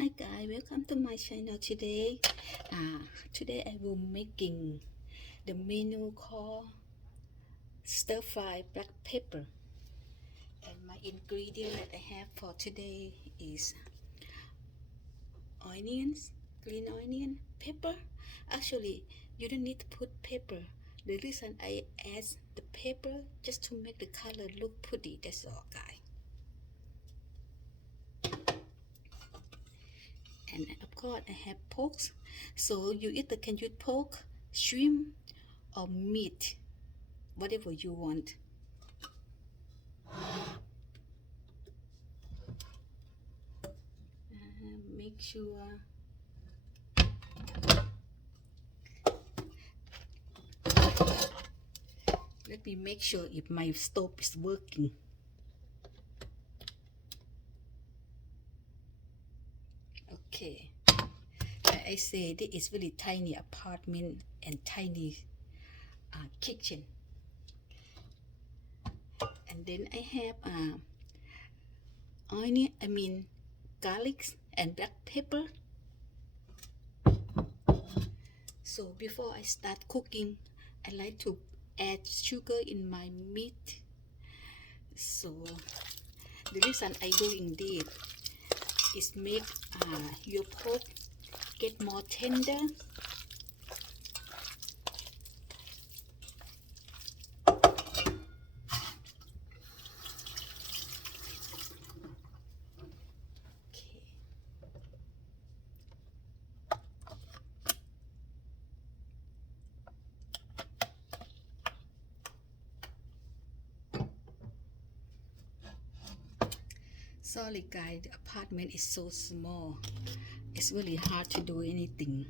Hi guys, welcome to my channel today. Today I will making the menu called stir fry black pepper. And my ingredient that I have for today is onions, green onion, pepper. Actually, you don't need to put pepper. The reason I add the pepper just to make the color look pretty. That's all, guys. And of course I have pork, so you either can use pork, shrimp, or meat, whatever you want. Make sure let me make sure if my stove is working. Okay, like I say, this is really tiny apartment and tiny kitchen. And then I have onion, garlic and black pepper. So before I start cooking, I like to add sugar in my meat. So the reason I doing this is make your pork get more tender. Okay. Sorry guys, the apartment is so small. It's really hard to do anything.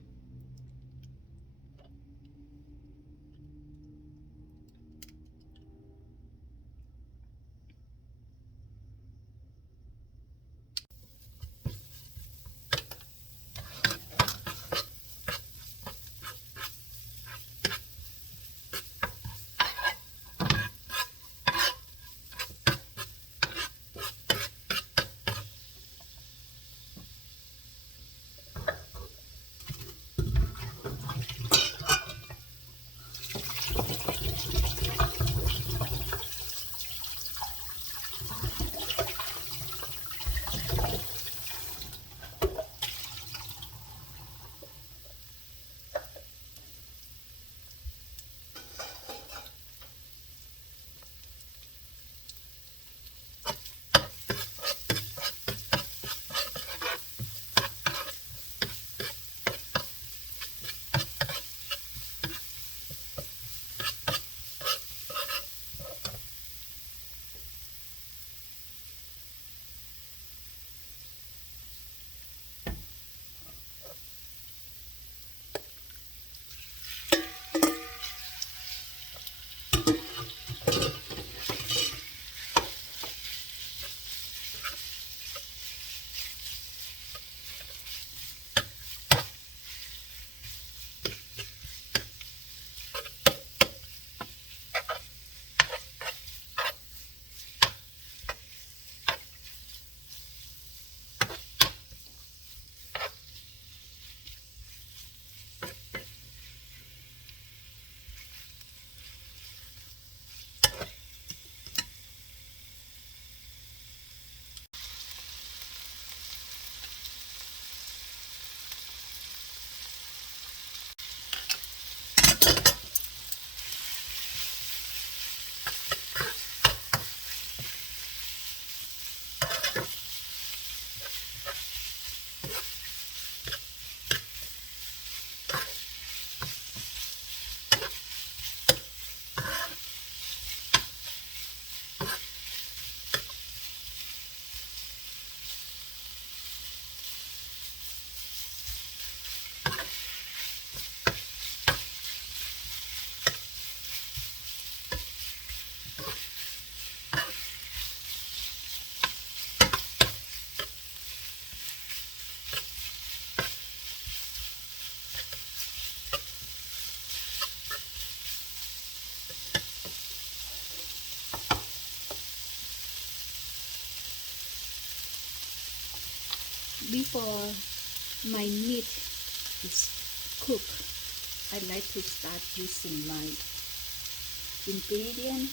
before my meat is cooked, I like to start using my ingredient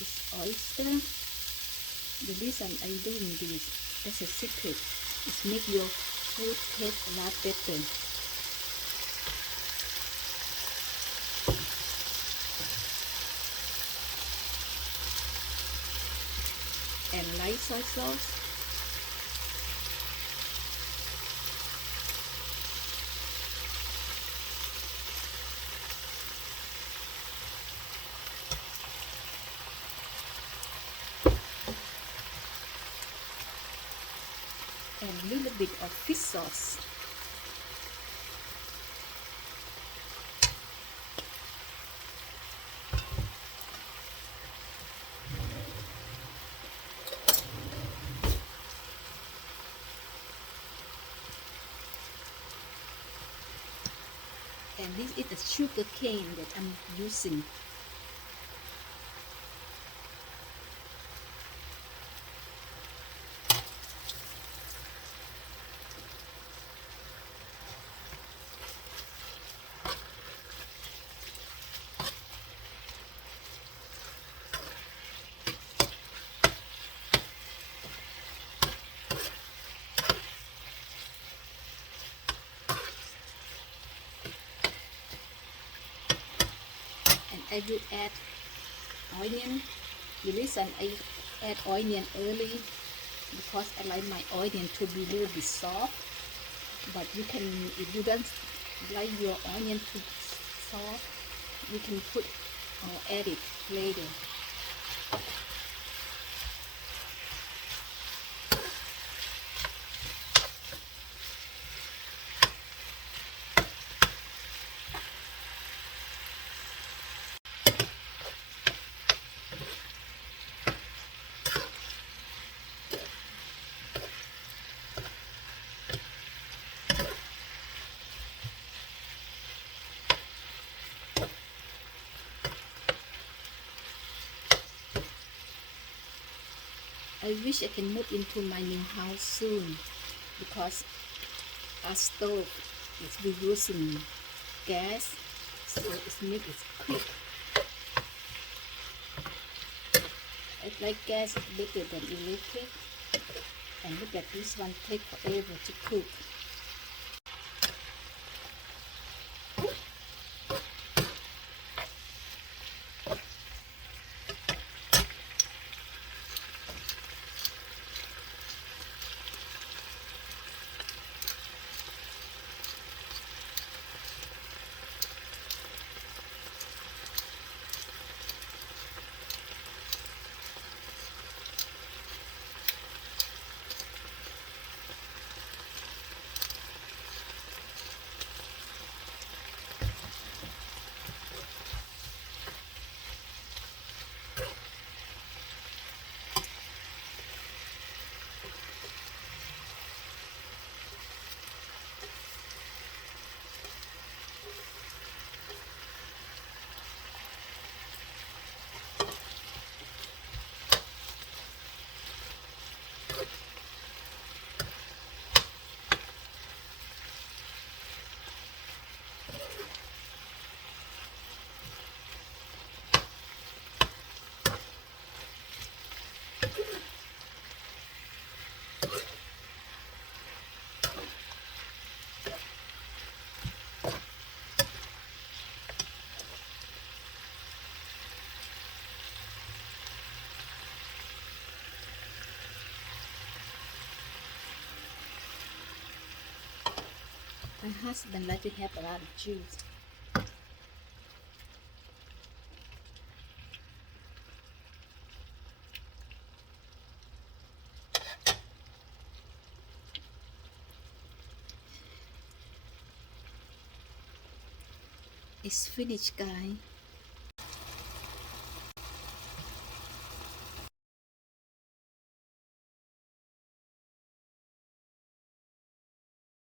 is oyster. The reason I'm doing this, that's a secret, is make your food taste a lot better. And light soy sauce. And a little bit of fish sauce. And this is the sugar cane that I'm using. And I will add onion. The reason I add onion early because I like my onion to be a little bit soft. But you can, if you don't like your onion to soft, you can put or add it later. I wish I can move into my new house soon because our stove is reusing gas, so it makes it quick. I like gas is better than electric. And look at this one, take forever to cook. My husband likes to have a lot of juice. It's finished, guys.